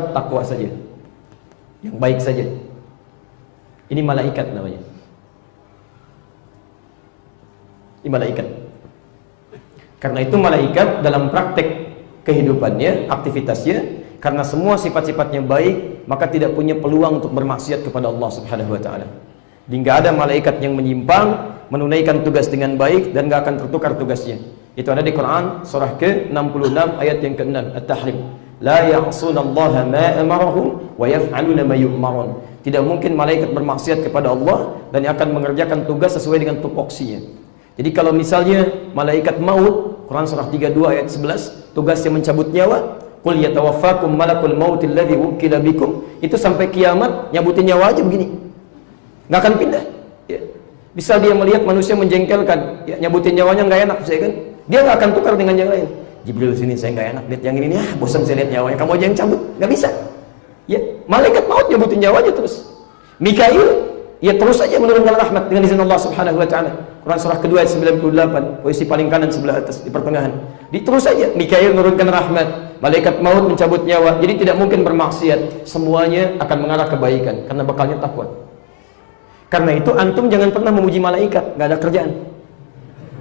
sifat takwa saja, yang baik saja. Ini malaikat namanya. Ini malaikat. Karena itu malaikat dalam praktek kehidupannya, aktivitasnya, karena semua sifat-sifatnya baik, maka tidak punya peluang untuk bermaksiat kepada Allah Subhanahu wa taala. Tidak ada malaikat yang menyimpang, menunaikan tugas dengan baik dan gak akan tertukar tugasnya. Itu ada di Quran surah ke-66 ayat yang ke-6, At-Tahrim. La ya'sunallaha ma amarahum wa yaf'aluna ma yu'marun. Tidak mungkin malaikat bermaksiat kepada Allah dan akan mengerjakan tugas sesuai dengan tupoksinya. Jadi kalau misalnya malaikat maut, Quran surah 32 ayat 11, tugasnya mencabut nyawa, qul yatawaffakum malakul maut alladzi wukila bikum, itu sampai kiamat nyabutin nyawa aja begini, nggak akan pindah ya. Bisa dia melihat manusia menjengkelkan ya, nyabutin nyawanya nggak enak, saya kan, dia nggak akan tukar dengan yang lain. Jibril sini saya nggak enak lihat yang ini nih, bosan saya lihat nyawanya, kamu aja yang cabut, nggak bisa ya. Malaikat maut nyabutin nyawanya terus. Mikail ya terus saja menurunkan rahmat dengan izin Allah Subhanahu wa taala. Quran surah kedua ayat 98, posisi paling kanan sebelah atas di pertengahan. Terus saja Mikail menurunkan rahmat, malaikat maut mencabut nyawa. Jadi tidak mungkin bermaksiat, semuanya akan mengarah kebaikan karena bekalnya takwa. Karena itu antum jangan pernah memuji malaikat, nggak ada kerjaan.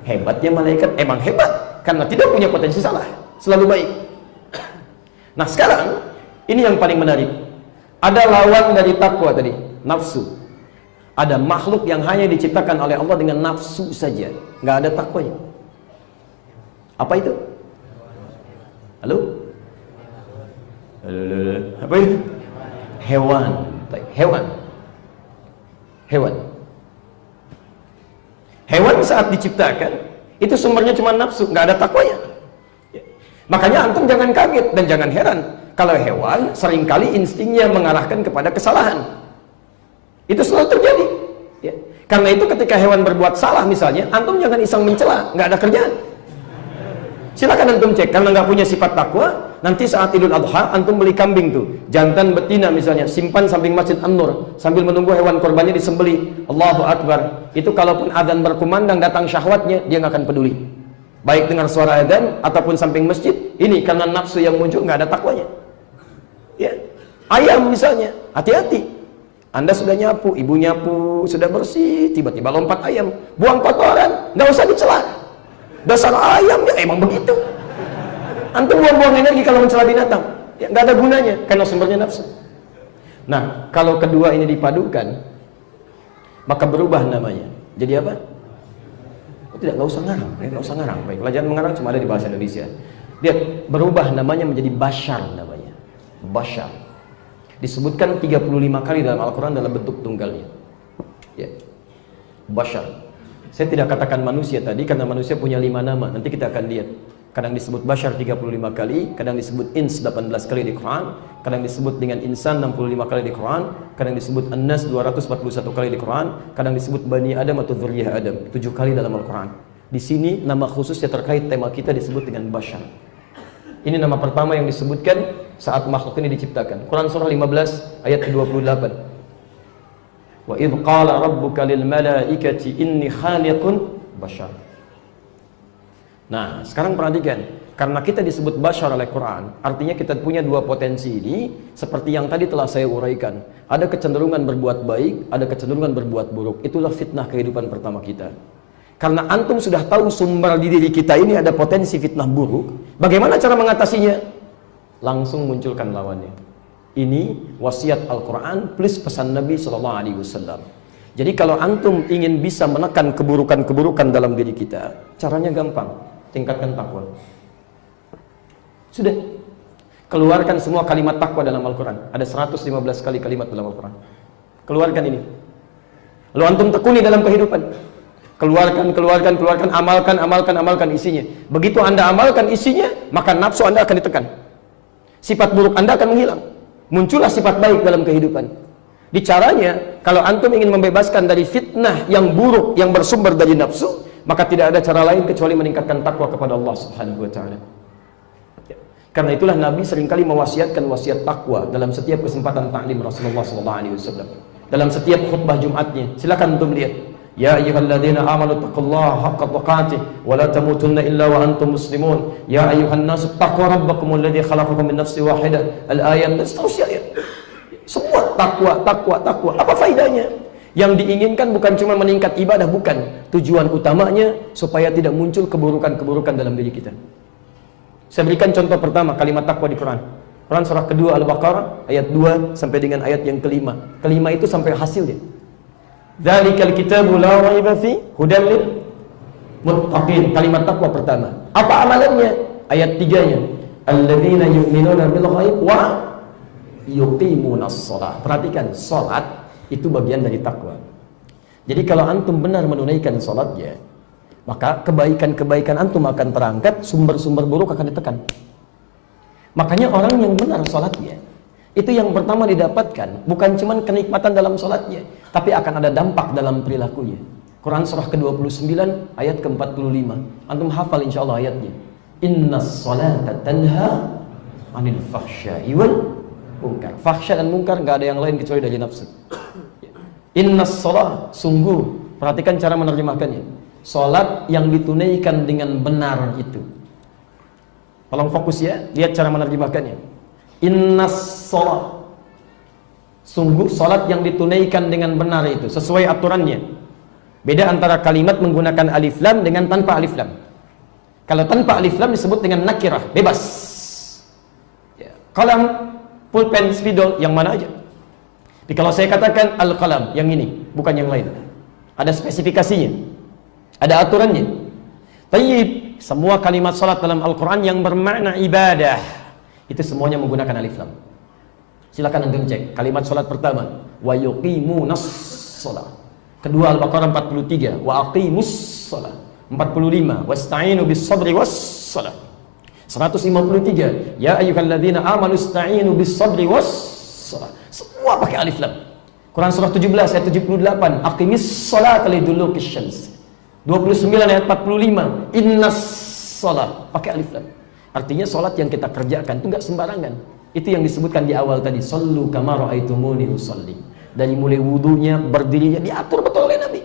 Hebatnya malaikat emang hebat karena tidak punya potensi salah, selalu baik. Nah, sekarang ini yang paling menarik. Ada lawan dari takwa tadi, nafsu. Ada makhluk yang hanya diciptakan oleh Allah dengan nafsu saja, nggak ada takwanya. Apa itu? Halo? Apa itu? Hewan. Hewan. Hewan. Hewan saat diciptakan itu sumbernya cuma nafsu, nggak ada takwanya. Makanya antum jangan kaget dan jangan heran kalau hewan seringkali instingnya mengarahkan kepada kesalahan. Itu selalu terjadi ya. Karena itu ketika hewan berbuat salah misalnya, antum jangan iseng mencela, nggak ada kerjaan. Silakan antum cek, karena nggak punya sifat takwa, nanti saat Idul Adha antum beli kambing tuh, jantan betina misalnya, simpan samping Masjid An-Nur sambil menunggu hewan korbannya disembeli. Allahu Akbar. Itu kalaupun adzan berkumandang datang syahwatnya, dia nggak akan peduli. Baik dengar suara adzan ataupun samping masjid, ini karena nafsu yang muncul, nggak ada takwanya. Ya. Ayam misalnya, hati-hati. Anda sudah nyapu, ibu nyapu, sudah bersih, tiba-tiba lompat ayam, buang kotoran, nggak usah dicela. Dasar ayam ya emang begitu. Antum buang-buang energi kalau mencela binatang, ya nggak ada gunanya, karena sumbernya nafsu. Nah, kalau kedua ini dipadukan, maka berubah namanya. Jadi apa? Tidak, nggak usah ngarang, nggak usah ngarang. Baik, pelajaran mengarang cuma ada di bahasa Indonesia. Lihat, berubah namanya menjadi bashar namanya, bashar. Disebutkan 35 kali dalam Al-Quran dalam bentuk tunggalnya ya. Bashar. Saya tidak katakan manusia tadi karena manusia punya 5 nama. Nanti kita akan lihat. Kadang disebut bashar 35 kali, kadang disebut ins 18 kali di Quran, kadang disebut dengan insan 65 kali di Quran, kadang disebut an-nas 241 kali di Quran, kadang disebut bani Adam atau dzurriyyah Adam 7 kali dalam Al-Quran. Di sini nama khususnya terkait tema kita disebut dengan bashar. Ini nama pertama yang disebutkan saat makhluk ini diciptakan. Quran surah 15 ayat ke-28. Wa idh qala rabbuka lil malaikati inni khaliqun bashar. Nah, sekarang perhatikan, karena kita disebut bashar oleh Quran, artinya kita punya dua potensi ini seperti yang tadi telah saya uraikan. Ada kecenderungan berbuat baik, ada kecenderungan berbuat buruk. Itulah fitnah kehidupan pertama kita. Karena antum sudah tahu sumber di diri kita ini ada potensi fitnah buruk, bagaimana cara mengatasinya? Langsung munculkan lawannya. Ini wasiat Al-Quran plus pesan Nabi SAW. Jadi kalau antum ingin bisa menekan keburukan-keburukan dalam diri kita, caranya gampang, tingkatkan takwa. Sudah, keluarkan semua kalimat takwa dalam Al-Quran. Ada 115 kali kalimat dalam Al-Quran. Keluarkan ini. Lalu antum tekuni dalam kehidupan. Keluarkan, amalkan isinya. Begitu Anda amalkan isinya, maka nafsu Anda akan ditekan. Sifat buruk Anda akan menghilang. Muncullah sifat baik dalam kehidupan. Di caranya, kalau antum ingin membebaskan dari fitnah yang buruk yang bersumber dari nafsu, maka tidak ada cara lain kecuali meningkatkan takwa kepada Allah Subhanahu wa taala. Karena itulah Nabi seringkali mewasiatkan wasiat takwa dalam setiap kesempatan ta'lim Rasulullah SAW. Dalam setiap khutbah Jumatnya. Silakan antum lihat. Ya ayyuhalladzina amanu taqullaha haqqa tuqatih wa la tamutunna illa wa antum muslimun. Ya ayyuhan nasu taqu rabbakumul ladzi khalaqakum min nafsin wahidah. Al-ayat dan seterusnya. Semua takwa, takwa, takwa. Apa faedahnya? Yang diinginkan bukan cuma meningkat ibadah, bukan. Tujuan utamanya supaya tidak muncul keburukan-keburukan dalam diri kita. Saya berikan contoh pertama kalimat takwa di Quran. Quran surah kedua Al-Baqarah ayat 2 sampai dengan ayat yang kelima. Kelima itu sampai hasilnya. Dzalikal kitabu la raiba fi hudan lil muttaqin. Kalimat takwa pertama. Apa amalannya? Ayat 3-nya. Alladzina yu'minuna bil ghaib wa yuqimunas shalah. Perhatikan, salat itu bagian dari takwa. Jadi kalau antum benar menunaikan salatnya, maka kebaikan-kebaikan antum akan terangkat, sumber-sumber buruk akan ditekan. Makanya orang yang benar salatnya, itu yang pertama didapatkan bukan cuma kenikmatan dalam salatnya, tapi akan ada dampak dalam perilakunya. Quran surah ke-29 ayat ke-45. Antum hafal insyaallah ayatnya. Innas salata tanha 'anil fahsya'i wal munkar. Fahsya dan munkar enggak ada yang lain kecuali dari nafsu. Innas salat, sungguh, perhatikan cara menerjemahkannya. Salat yang ditunaikan dengan benar itu. Tolong fokus ya, lihat cara menerjemahkannya. Innas salat, sungguh salat yang ditunaikan dengan benar itu sesuai aturannya. Beda antara kalimat menggunakan alif lam dengan tanpa alif lam. Kalau tanpa alif lam disebut dengan nakirah, bebas. Ya. Qalam, pulpen, spidol, yang mana aja. Jadi kalau saya katakan al-qalam, yang ini, bukan yang lain. Ada spesifikasinya, ada aturannya. Tayyib, semua kalimat salat dalam Al-Quran yang bermakna ibadah, itu semuanya menggunakan alif lam. Silakan antum cek. Kalimat salat pertama, wa yuqimunas shalah. Kedua Al-Baqarah 43, wa aqimus shalah. 45, wasta'inu bis sabri was shalah. 153, ya ayyuhalladzina amanu ista'inu bis sabri was shalah. Semua pakai alif lam. Quran surah 17 ayat 78, aqimis shalata lidulukish syams. 29 ayat 45, innas shalah, pakai alif lam. Artinya salat yang kita kerjakan itu enggak sembarangan. Itu yang disebutkan di awal tadi, sallu kama ra'aitumuni usalli. Dari mulai wudunya, berdirinya diatur betul oleh Nabi.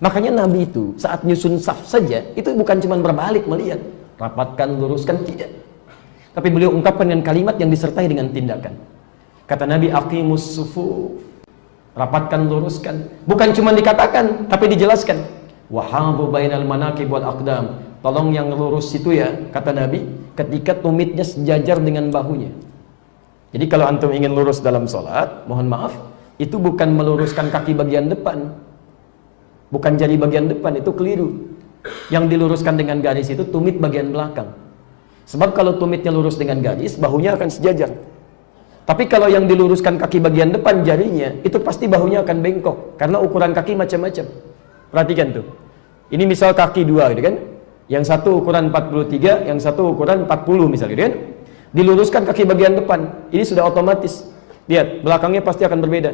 Makanya Nabi itu saat nyusun saf saja itu bukan cuma berbalik melihat, rapatkan, luruskan, tidak. Tapi beliau ungkapkan dengan kalimat yang disertai dengan tindakan. Kata Nabi, aqimus sufuf, rapatkan, luruskan. Bukan cuma dikatakan, tapi dijelaskan. Wahabu bainal manaqib wal aqdam. Tolong yang lurus itu ya, kata Nabi, ketika tumitnya sejajar dengan bahunya. Jadi kalau antum ingin lurus dalam sholat, mohon maaf, itu bukan meluruskan kaki bagian depan, bukan jari bagian depan, itu keliru. Yang diluruskan dengan garis itu tumit bagian belakang. Sebab kalau tumitnya lurus dengan garis, bahunya akan sejajar. Tapi kalau yang diluruskan kaki bagian depan, jarinya, itu pasti bahunya akan bengkok. Karena ukuran kaki macam-macam. Perhatikan tuh. Ini misal kaki dua gitu kan. Yang satu ukuran 43, yang satu ukuran 40 misalnya gitu kan. Diluruskan kaki bagian depan. Ini sudah otomatis. Lihat, belakangnya pasti akan berbeda.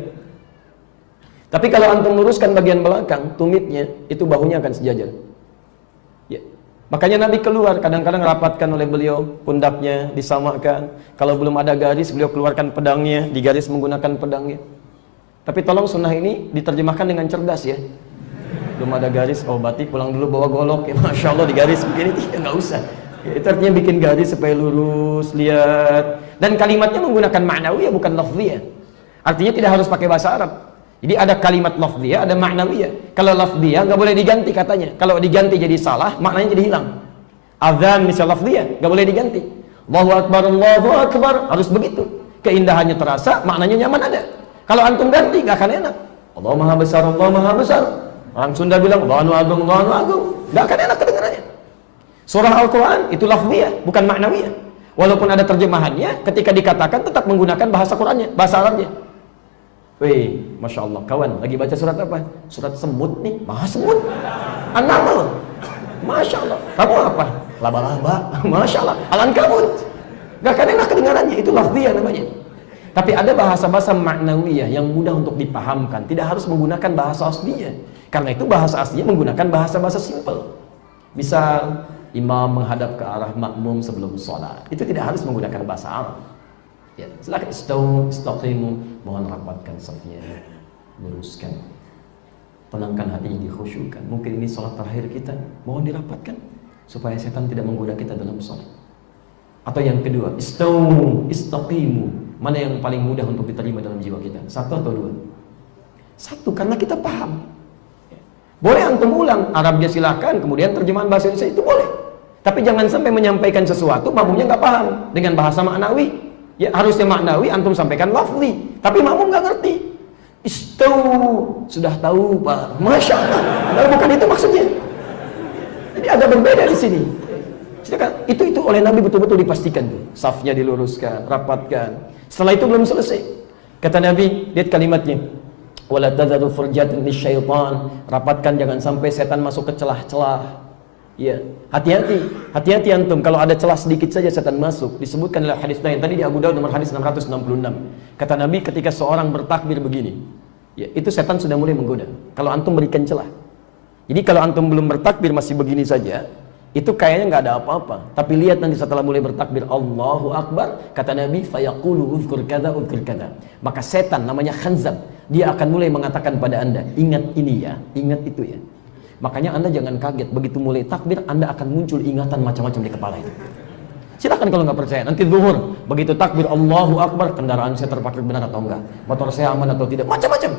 Tapi kalau antum luruskan bagian belakang, tumitnya, itu bahunya akan sejajar. Ya. Makanya Nabi keluar, kadang-kadang rapatkan oleh beliau, pundaknya disamakan. Kalau belum ada garis, beliau keluarkan pedangnya, digaris menggunakan pedangnya. Tapi tolong sunnah ini diterjemahkan dengan cerdas ya. Belum ada garis, oh berarti pulang dulu bawa golok ya, Masya Allah digaris begini, nggak usah. Ya, itu artinya bikin garis supaya lurus, lihat. Dan kalimatnya menggunakan ma'nawiyah bukan lafziyah. Artinya tidak harus pakai bahasa Arab. Jadi ada kalimat lafziyah, ada ma'nawiyah. Kalau lafziyah nggak boleh diganti katanya. Kalau diganti jadi salah, maknanya jadi hilang. Azan misal lafziyah nggak boleh diganti. Allahu Akbar, harus begitu. Keindahannya terasa, maknanya nyaman ada. Kalau antum ganti nggak akan enak. Allah Maha Besar, Allah Maha Besar. Orang Sunda bilang Allah Anu Agung, Allah Anu Agung. Nggak akan enak kedengarannya. Surah Al-Quran itu lafziyah, bukan ma'nawiyah. Walaupun ada terjemahannya, ketika dikatakan tetap menggunakan bahasa Qurannya, bahasa Arabnya. Wih, Masya Allah, kawan, lagi baca surat apa? Surat semut nih, maha semut. An-Naml. Masya Allah, kamu apa? Laba-laba, Masya Allah, Al-Ankabut. Gak akan enak kedengarannya, itu lafziyah namanya. Tapi ada bahasa-bahasa ma'nawiyah yang mudah untuk dipahamkan, tidak harus menggunakan bahasa aslinya. Karena itu bahasa aslinya menggunakan bahasa-bahasa simpel. Misal, imam menghadap ke arah makmum sebelum sholat, itu tidak harus menggunakan bahasa Arab. Ya, silakan istaqimu, mohon rapatkan safnya, luruskan. tenangkan hatinya, dikhusyukkan. Mungkin ini sholat terakhir kita, mohon dirapatkan supaya setan tidak menggoda kita dalam sholat. Atau yang kedua, istaqimu. Mana yang paling mudah untuk diterima dalam jiwa kita? Satu atau dua? Satu, karena kita paham. Boleh antum ulang Arabnya silakan, kemudian terjemahan bahasa Indonesia itu boleh. Tapi jangan sampai menyampaikan sesuatu makmumnya nggak paham dengan bahasa maknawi. Ya harusnya maknawi antum sampaikan lafzi, tapi makmum nggak ngerti. Sudah tahu Pak, masya Allah. Padahal bukan itu maksudnya. Jadi agak berbeda di sini. Sedangkan itu oleh Nabi betul-betul dipastikan tuh. Safnya diluruskan, rapatkan. Setelah itu belum selesai. Kata Nabi, lihat kalimatnya. Wala tadharu furjatin lisyaitan. Rapatkan jangan sampai setan masuk ke celah-celah. Ya, hati-hati antum kalau ada celah sedikit saja setan masuk. Disebutkan dalam hadis lain tadi di Abu Daud nomor hadis 666. Kata Nabi ketika seorang bertakbir begini, ya, itu setan sudah mulai menggoda. Kalau antum berikan celah. Jadi kalau antum belum bertakbir masih begini saja, itu kayaknya nggak ada apa-apa. Tapi lihat nanti setelah mulai bertakbir Allahu Akbar, kata Nabi fayaqulu uzkur kada. Maka setan namanya khanzab, dia akan mulai mengatakan pada Anda, ingat ini ya, ingat itu ya. Makanya Anda jangan kaget, begitu mulai takbir Anda akan muncul ingatan macam-macam di kepala itu. Silakan kalau nggak percaya, nanti zuhur begitu takbir Allahu Akbar, kendaraan saya terparkir benar atau enggak, motor saya aman atau tidak, macam-macam.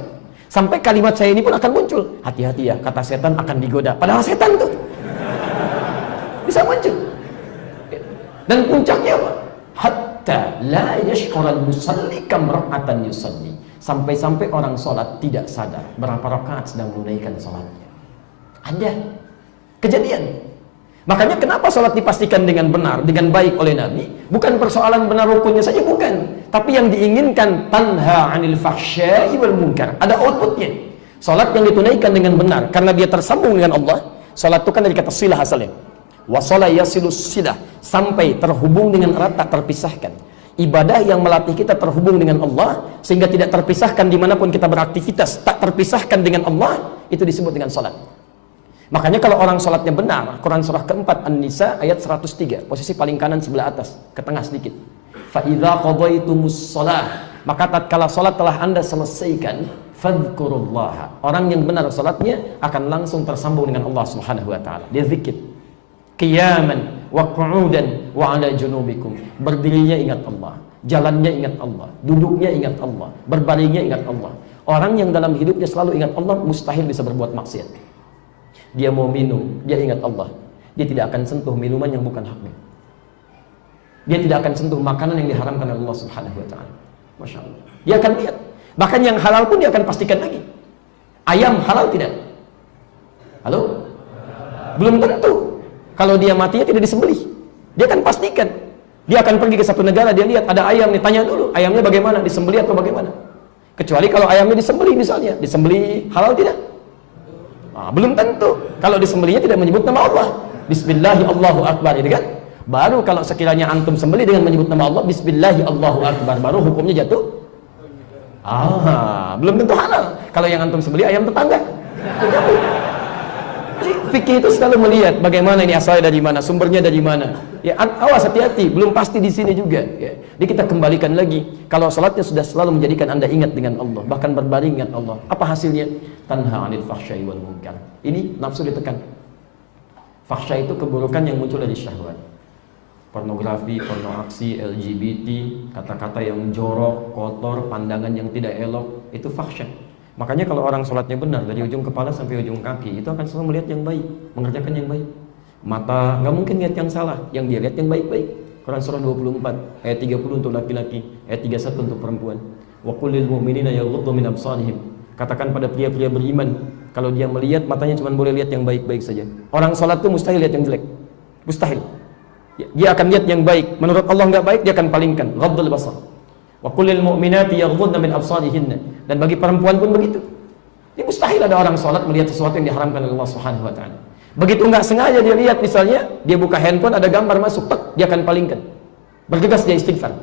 Sampai kalimat saya ini pun akan muncul, hati-hati ya, kata setan akan digoda. Padahal setan tuh bisa muncul. Dan puncaknya apa? Hatta la yashqurul musalli kam rak'atan yusalli. Sampai-sampai orang sholat tidak sadar berapa rakaat sedang menunaikan sholatnya. Ada kejadian. Makanya kenapa sholat dipastikan dengan benar, dengan baik oleh Nabi? Bukan persoalan benar rukunnya saja, bukan. Tapi yang diinginkan tanha 'anil fahsya'i wal munkar. Ada outputnya. Sholat yang ditunaikan dengan benar karena dia tersambung dengan Allah. Sholat itu kan dari kata silah asalnya. Wasala yasilus silah, sampai terhubung dengan erat, tak terpisahkan. Ibadah yang melatih kita terhubung dengan Allah sehingga tidak terpisahkan dimanapun kita beraktivitas, tak terpisahkan dengan Allah, itu disebut dengan sholat. Makanya kalau orang sholatnya benar, Quran surah keempat An-Nisa ayat 103, posisi paling kanan sebelah atas, ke tengah sedikit. Fa idza qadaytumus shalah, maka tatkala sholat telah Anda selesaikan, fadhkurullaha. Orang yang benar sholatnya akan langsung tersambung dengan Allah Subhanahu wa taala. Dia zikir. Qiyaman wa qu'udan wa 'ala junubikum. Berdirinya ingat Allah, jalannya ingat Allah, duduknya ingat Allah, berbaringnya ingat Allah. Orang yang dalam hidupnya selalu ingat Allah mustahil bisa berbuat maksiat. Dia mau minum, dia ingat Allah. Dia tidak akan sentuh minuman yang bukan haknya. Dia tidak akan sentuh makanan yang diharamkan oleh Allah Subhanahu wa taala. Masya Allah. Dia akan lihat. Bahkan yang halal pun dia akan pastikan lagi. Ayam halal tidak? Halo? Belum tentu. Kalau dia matinya tidak disembelih, dia akan pastikan. Dia akan pergi ke satu negara, dia lihat ada ayam nih, tanya dulu, ayamnya bagaimana, disembelih atau bagaimana? Kecuali kalau ayamnya disembelih misalnya, disembelih halal tidak? Nah, belum tentu. Kalau disembelihnya tidak menyebut nama Allah, Bismillahi Allahu Akbar, itu kan? Baru kalau sekiranya antum sembelih dengan menyebut nama Allah, Bismillahi Allahu Akbar, baru hukumnya jatuh. Belum tentu halal. Kalau yang antum sembelih ayam tetangga. Fikih itu selalu melihat bagaimana ini asalnya dari mana, sumbernya dari mana. Ya, awas hati-hati, belum pasti di sini juga. Ya. Jadi kita kembalikan lagi. Kalau salatnya sudah selalu menjadikan Anda ingat dengan Allah, bahkan berbaring ingat Allah. Apa hasilnya? Tanha 'anil fahsya'i wal munkar. Ini nafsu ditekan. Fahsya itu keburukan yang muncul dari syahwat. Pornografi, pornoaksi, LGBT, kata-kata yang jorok, kotor, pandangan yang tidak elok, itu fahsya. Makanya kalau orang sholatnya benar dari ujung kepala sampai ujung kaki, itu akan selalu melihat yang baik, mengerjakan yang baik. Mata nggak mungkin lihat yang salah, yang dia lihat yang baik-baik. Quran surah 24 ayat 30 untuk laki-laki, ayat 31 untuk perempuan. Wa qul lil mu'minina yaghuddu min absarihim. Katakan pada pria-pria beriman, kalau dia melihat matanya cuma boleh lihat yang baik-baik saja. Orang sholat itu mustahil lihat yang jelek, mustahil. Dia akan lihat yang baik. Menurut Allah nggak baik, dia akan palingkan. Ghaddul basar. Wa qul lil mu'minati yaghuddna min absarihinna. Dan bagi perempuan pun begitu. Ini mustahil ada orang sholat melihat sesuatu yang diharamkan oleh Allah Subhanahu wa taala. Begitu nggak sengaja dia lihat, misalnya dia buka handphone ada gambar masuk, dia akan palingkan. Bergegas dia istighfar.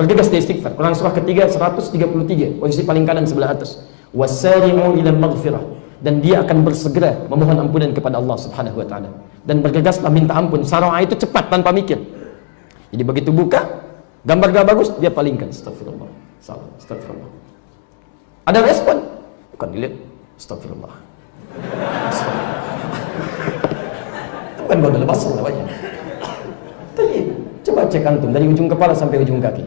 Bergegas dia istighfar. Quran surah ketiga 133, posisi paling kanan sebelah atas. Wasari'u ila maghfirah. Dan dia akan bersegera memohon ampunan kepada Allah Subhanahu wa taala. Dan bergegaslah minta ampun. Sara'a itu cepat tanpa mikir. Jadi begitu buka, gambar gak bagus, dia palingkan. Astagfirullah. Salah, astagfirullah. Ada respon? Bukan dilihat. Astagfirullah. Kan gua udah lepas namanya. Tapi coba cek antum dari ujung kepala sampai ujung kaki.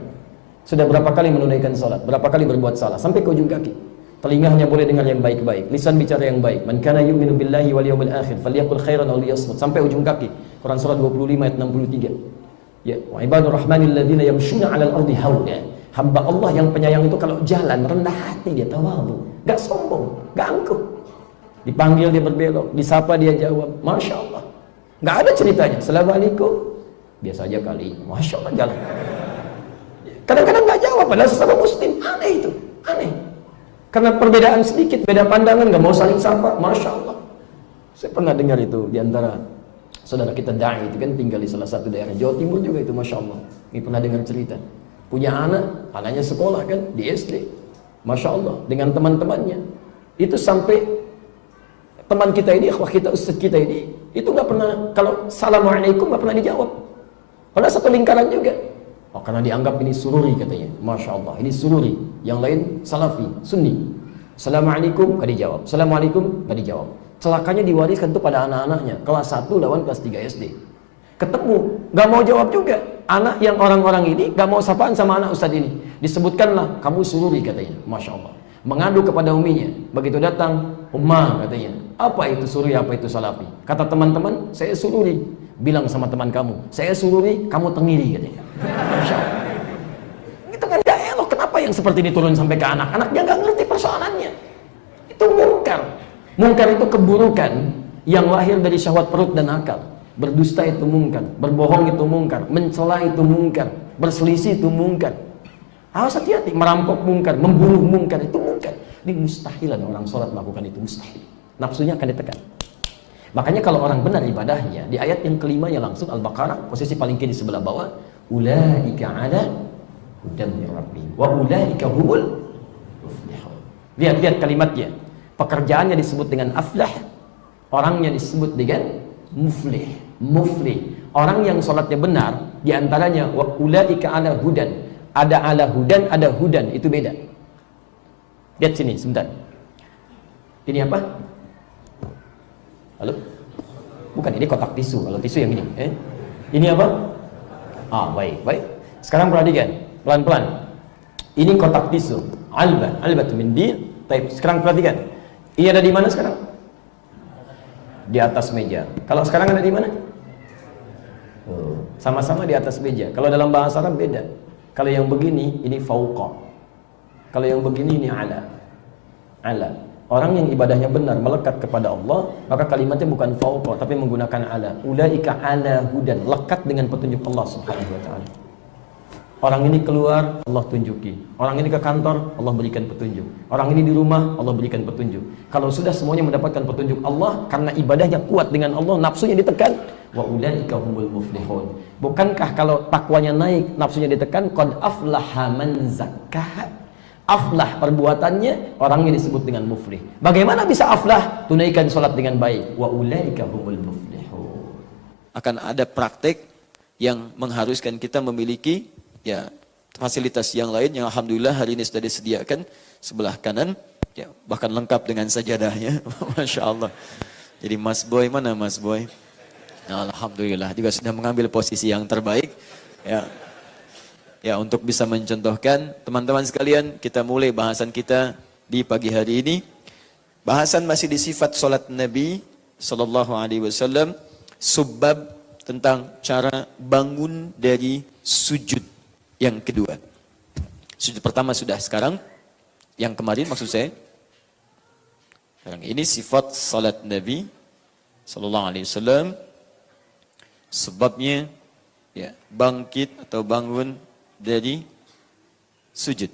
Sudah berapa kali menunaikan salat? Berapa kali berbuat salah sampai ke ujung kaki? Telinga hanya boleh dengar yang baik-baik, lisan bicara yang baik. Man kana yu'minu billahi wal yawmil akhir falyaqul khairan aw liyasmut. Sampai ujung kaki. Quran surah 25 ayat 63. Ya, wa ibadur rahmanil ladzina yamshuna 'alal ardi hauna. Hamba Allah yang penyayang itu kalau jalan rendah hati, dia tawadhu, enggak sombong, enggak angkuh. Dipanggil dia berbelok, disapa dia jawab. Masya Allah. Enggak ada ceritanya. Assalamualaikum. Biasa aja kali. Masya Allah jalan. Kadang-kadang enggak jawab padahal sesama muslim. Aneh itu, aneh. Karena perbedaan sedikit, beda pandangan, nggak mau saling sapa. Masya Allah. Saya pernah dengar itu di antara saudara kita dai itu kan tinggal di salah satu daerah Jawa Timur juga itu, Masya Allah. Ini pernah dengar cerita. Punya anak, anaknya sekolah kan di SD. Masya Allah, dengan teman-temannya. Itu sampai teman kita ini, akhwah kita, ustaz kita ini, itu nggak pernah, kalau Assalamualaikum nggak pernah dijawab. Padahal satu lingkaran juga. Oh, karena dianggap ini sururi katanya. Masya Allah, ini sururi. Yang lain salafi, sunni. Assalamualaikum, gak dijawab. Assalamualaikum, gak dijawab. Celakanya diwariskan tuh pada anak-anaknya. Kelas 1 lawan kelas 3 SD. Ketemu, gak mau jawab juga. Anak yang orang-orang ini gak mau sapaan sama anak ustadz ini. Disebutkanlah, kamu sururi katanya. Masya Allah. Mengadu kepada uminya. Begitu datang, Ummah katanya. Apa itu sururi, apa itu salafi? Kata teman-teman, saya sururi. Bilang sama teman kamu, saya sururi, kamu tengiri katanya. Masya Allah. Itu kan gak elok. Kenapa yang seperti ini turun sampai ke anak? Anaknya gak ngerti persoalannya. Itu mungkar. Mungkar itu keburukan yang lahir dari syahwat perut dan akal. Berdusta itu mungkar, berbohong itu mungkar, mencela itu mungkar, berselisih itu mungkar. Harus hati-hati, merampok mungkar, membunuh mungkar, itu mungkar. Ini mustahilan orang sholat melakukan itu, mustahil. Nafsunya akan ditekan. Makanya kalau orang benar ibadahnya, di ayat yang kelima ya langsung Al-Baqarah, posisi paling kiri sebelah bawah, ulaika ala hudan min rabbihim wa ulaika humul muflihun. Lihat kalimatnya. Pekerjaannya disebut dengan aflah, orangnya disebut dengan muflih. Muflih. Orang yang sholatnya benar, diantaranya wa ulaika ala hudan. Ada ala hudan, ada hudan, itu beda. Lihat sini sebentar. Ini apa? Halo? Bukan, ini kotak tisu. Kalau tisu yang ini. Ini apa? Baik. Sekarang perhatikan, pelan-pelan. Ini kotak tisu. Albat min din. Baik, sekarang perhatikan. Ini ada di mana sekarang? Di atas meja. Kalau sekarang ada di mana? Sama-sama di atas meja. Kalau dalam bahasa Arab beda. Kalau yang begini, ini fauqa. Kalau yang begini, ini ala. Orang yang ibadahnya benar, melekat kepada Allah, maka kalimatnya bukan fauqa, tapi menggunakan ala. Ulaika ala hudan, lekat dengan petunjuk Allah subhanahu wa ta'ala. Orang ini keluar, Allah tunjuki. Orang ini ke kantor, Allah berikan petunjuk. Orang ini di rumah, Allah berikan petunjuk. Kalau sudah semuanya mendapatkan petunjuk Allah, karena ibadahnya kuat dengan Allah, nafsunya ditekan, wa ulaika humul muflihun. Bukankah kalau takwanya naik, nafsunya ditekan, qad aflaha man zakkaha. Aflah perbuatannya, orangnya disebut dengan muflih. Bagaimana bisa aflah? Tunaikan sholat dengan baik. Wa ulaika humul muflihun. Akan ada praktek yang mengharuskan kita memiliki ya fasilitas yang lain yang alhamdulillah hari ini sudah disediakan sebelah kanan, ya, bahkan lengkap dengan sajadahnya. Masya Allah. Jadi Mas Boy, mana Mas Boy? Nah, alhamdulillah juga sudah mengambil posisi yang terbaik. Ya, untuk bisa mencontohkan teman-teman sekalian, kita mulai bahasan kita di pagi hari ini. Bahasan masih di sifat solat Nabi Sallallahu Alaihi Wasallam, subbab tentang cara bangun dari sujud yang kedua. Sujud pertama sudah, sekarang yang kemarin maksud saya. Sekarang ini sifat salat Nabi Sallallahu Alaihi Wasallam, sebabnya ya bangkit atau bangun dari sujud.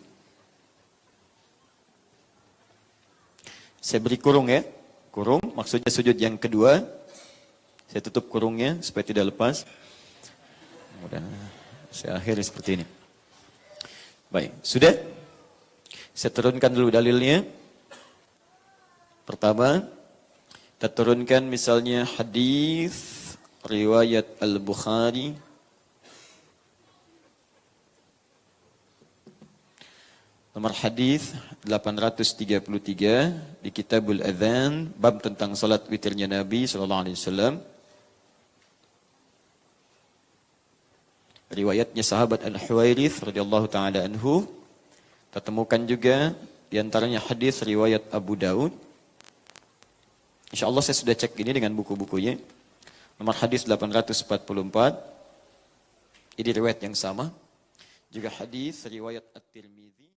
Saya beri kurung ya. Kurung maksudnya sujud yang kedua. Saya tutup kurungnya supaya tidak lepas. Kemudian saya akhiri seperti ini. Baik, sudah? Saya turunkan dulu dalilnya. Pertama, kita turunkan misalnya hadis riwayat Al-Bukhari nomor hadis 833 di Kitabul Adzan, bab tentang salat witirnya Nabi sallallahu alaihi wasallam. riwayatnya sahabat Al-Huwairits radhiyallahu taala anhu. Kita temukan juga di antaranya hadis riwayat Abu Daud. Insyaallah saya sudah cek ini dengan buku-bukunya. Nomor hadis 844. Ini riwayat yang sama. Juga hadis riwayat At-Tirmidzi